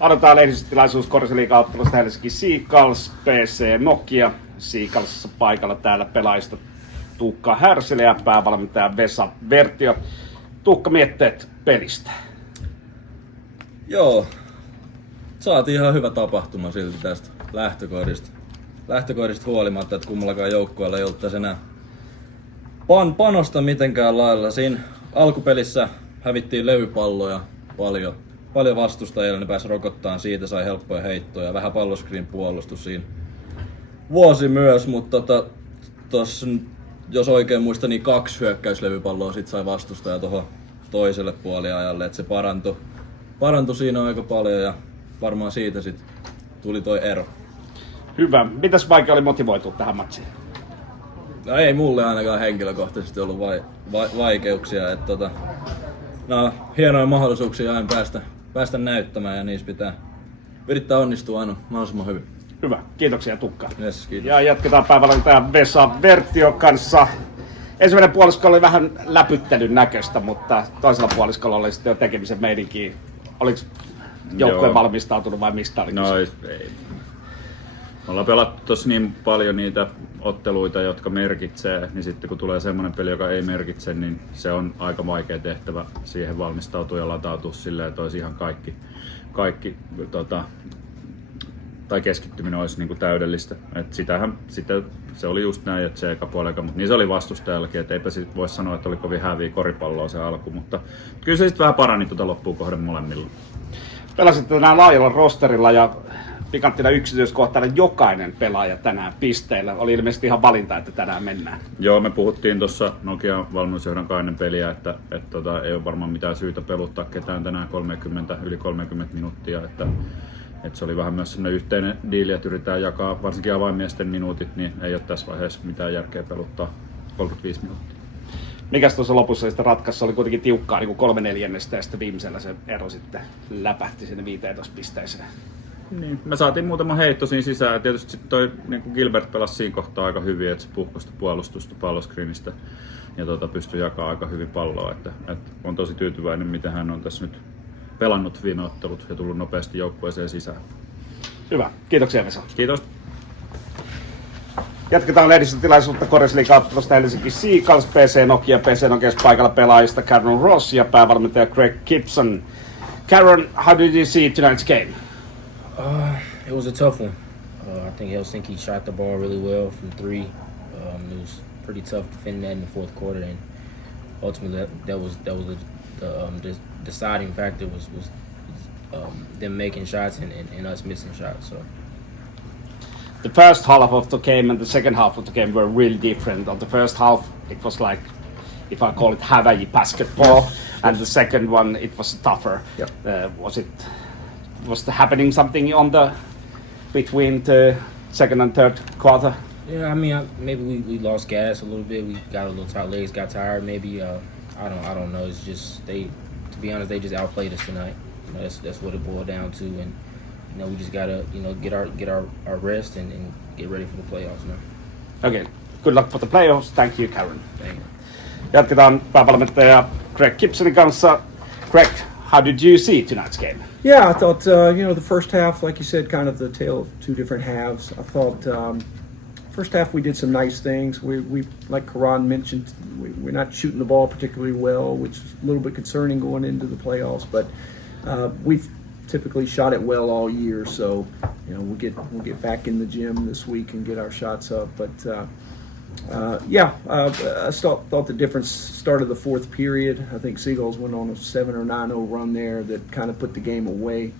Aloitetaan lehdistötilaisuus Korisliiga-ottelusta Helsinki Seagulls, BC Nokia. Seagullsissa paikalla täällä pelaajista Tuukka Härsilä ja päävalmentaja Vesa Vertio. Tuukka, mietteet pelistä? Joo, saatiin ihan hyvä tapahtuma silti tästä lähtökohdista huolimatta, että kummallakaan joukkueella ei ollut tässä enää panosta mitenkään lailla. Siinä alkupelissä hävittiin levypalloja paljon vastustajille, ne pääsi rokottaan siitä, sai helppoja heittoja, vähän palloskriin puolustus siinä vuosi myös, mutta tossa, jos oikein muistan, niin 2 hyökkäyslevypalloa sit sai vastustaja tuohon toiselle puoliajalle, että se parantui siinä aika paljon ja varmaan siitä sit tuli toi ero. Hyvä. Mitäs vaikea oli motivoitua tähän matsiin? No ei mulle ainakaan henkilökohtaisesti ollut vaikeuksia. Että no, hienoja mahdollisuuksia aina päästä näyttämään ja niissä pitää yrittää onnistua aina mahdollisimman hyvin. Hyvä. Kiitoksia Tukka. Yes, kiitos. Ja jatketaan päävalmentaja Vesa Vertio kanssa. Ensimmäinen puolisko oli vähän läpyttelyn näköistä, mutta toisella puoliskolla oli sitten jo tekemisen meininkiä. Oliko joukkue valmistautunut vai mistä oli kyse? No ei. Me ollaan pelattu tossa niin paljon niitä otteluita, jotka merkitsee, niin sitten kun tulee semmoinen peli, joka ei merkitse, niin se on aika vaikea tehtävä siihen valmistautua ja latautua silleen, että olisi ihan kaikki tai keskittyminen olisi niin kuin täydellistä. Se oli just näin, että se eka puolella, mutta niin se oli vastustajallakin, että eipä sit voi sanoa, että oli kovin häviä koripalloa se alku, mutta kyllä se sitten vähän parani loppuun kohden molemmilla. Pelasitte tänään laajalla rosterilla ja pikanttina yksityiskohtainen jokainen pelaaja tänään pisteillä. Oli ilmeisesti ihan valinta, että tänään mennään. Joo, me puhuttiin tuossa Nokian valmennusjohdon kanssa peliä, että ei ole varmaan mitään syytä peluttaa ketään tänään yli 30 minuuttia. Että se oli vähän myös sellainen yhteinen diili, että yritetään jakaa varsinkin avaimiesten minuutit, niin ei ole tässä vaiheessa mitään järkeä peluttaa 35 minuuttia. Mikäs tuossa lopussa sitten ratkaisi? Oli kuitenkin tiukkaa niin 3/4 ja sitten viimeisellä se ero sitten läpähti sinne 15 pisteeseen. Niin, me saatiin muutama heitto siinä sisään. Tietysti sitten toi niin Gilbert pelasi siinä kohtaa aika hyvin, että se puhkosti puolustusta palloskriinistä ja pystyi jakamaan aika hyvin palloa. Että on tosi tyytyväinen, miten hän on tässä nyt pelannut viime ottelut ja tullut nopeasti joukkueeseen sisään. Hyvä. Kiitoksia Vesa. Kiitos. Jatketaan lehdistötilaisuutta Korisliiga-ottelusta Helsinki Seagulls, BC Nokia. BC Nokiassa paikalla pelaajista Cameron Ross ja päävalmentaja Greg Gibson. Cameron, how did you see tonight's game? It was a tough one. I think Helsinki shot the ball really well from 3. It was pretty tough defending that in the fourth quarter, and ultimately that was the deciding factor was them making shots and us missing shots. So the first half of the game and the second half of the game were really different. On the first half, it was like, if I call it Hawaii basketball, and the second one it was tougher. Yep. Was happening something on between the second and third quarter? Yeah, I mean, maybe we lost gas a little bit. We got a little tired. Legs got tired. Maybe I don't know. It's just to be honest, they just outplayed us tonight. You know, that's what it boiled down to, and we just gotta get our rest and get ready for the playoffs now. Okay, good luck for the playoffs. Thank you, Karen. Thank you. Jatketaan päävalmentaja Greg Gibsonin kanssa. Greg, how did you see tonight's game? Yeah, I thought, the first half, like you said, kind of the tale of 2 different halves. I thought first half we did some nice things. We like Karan mentioned, we're not shooting the ball particularly well, which is a little bit concerning going into the playoffs, but we've typically shot it well all year, so we'll get back in the gym this week and get our shots up. But I thought the difference started the fourth period. I think Seagulls went on a 7 or 9-0 run there that kind of put the game away.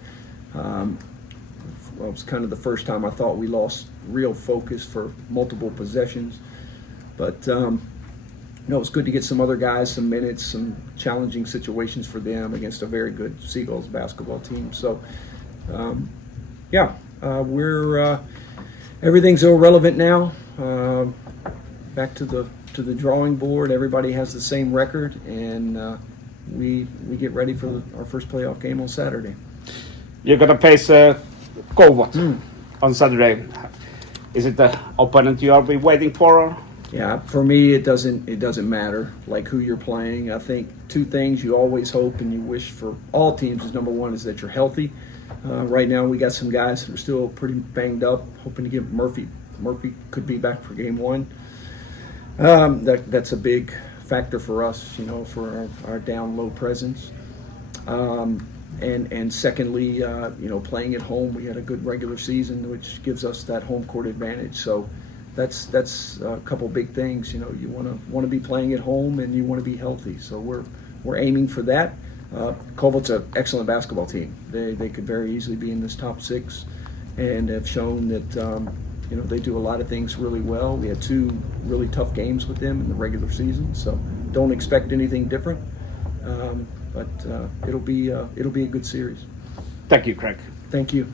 It was kind of the first time I thought we lost real focus for multiple possessions. But it was good to get some other guys some minutes, some challenging situations for them against a very good Seagulls basketball team. So, we're everything's irrelevant now. Back to the drawing board. Everybody has the same record, and we get ready for our first playoff game on Saturday. You're gonna face kotivoittoon on Saturday. Is it the opponent you are waiting for? Or? Yeah, for me it doesn't matter like who you're playing. I think two things you always hope and you wish for all teams is, number one, is that you're healthy. Right now we got some guys that are still pretty banged up, hoping to get Murphy could be back for game one. That's a big factor for us, for our down low presence. And secondly, playing at home, we had a good regular season, which gives us that home court advantage. So that's a couple big things. You want to be playing at home and you want to be healthy. So we're aiming for that. Cobalt's an excellent basketball team. They could very easily be in this top 6, and have shown that they do a lot of things really well. We had 2 really tough games with them in the regular season, so don't expect anything different. But it'll be a good series. Thank you, Craig. Thank you.